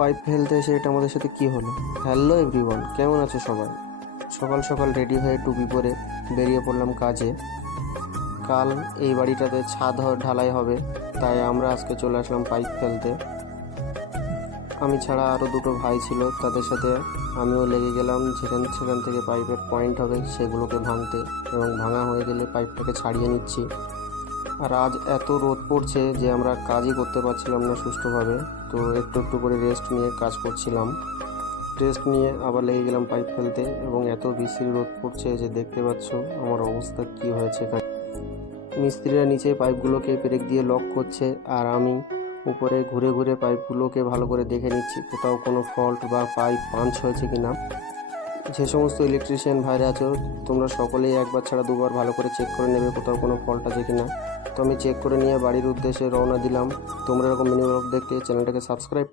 Pipe ফেলতে এসে এটা আমাদের সাথে কি হলো। হ্যালো এভরিওয়ান, কেমন আছে সবাই? সকাল সকাল রেডি হয়ে টুপি পরে বেরিয়ে পড়লাম কাজে। কাল এই বাড়িটাতে ছাদ ঢালাই হবে, তাই আমরা আজকে চলে আসলাম পাইপ ফেলতে। আমি ছাড়া আরও দুটো ভাই ছিল, তাদের সাথে আমিও লেগে গেলাম যেখান সেখান থেকে পাইপের পয়েন্ট হবে সেগুলোকে ভাঙতে, এবং ভাঙা হয়ে গেলে পাইপটাকে ছাড়িয়ে নিচ্ছি। আর আজ এত রোদ পড়ছে যে আমরা কাজই করতে পারছিলাম না সুষ্ঠুভাবে, তো একটু একটু করে রেস্ট নিয়ে কাজ করছিলাম। রেস্ট নিয়ে আবার লেগে গেলাম পাইপ ফেলতে, এবং এত বিশ্রী রোদ পড়ছে যে দেখতে পাচ্ছ আমার অবস্থা কি হয়েছে এখানে। মিস্ত্রিরা নিচে পাইপগুলোকে পেরেক দিয়ে লক করছে, আর আমি উপরে ঘুরে ঘুরে পাইপগুলোকে ভালো করে দেখে নিচ্ছি কোথাও কোনো ফল্ট বা পাইপ পাঞ্চ হয়েছে কিনা। যে সমস্ত ইলেকট্রিশিয়ান ভাইরা আছো, তোমরা সকলেই একবার ছাড়া দুবার ভালো করে চেক করে নেবে কোথাও কোনো ফল্ট আছে কিনা। তো আমি চেক করে নিয়ে বাড়ির উদ্দেশ্যে রওনা দিলাম। তোমরা এরকম মিনি ব্লগ দেখতে চ্যানেলটাকে সাবস্ক্রাইব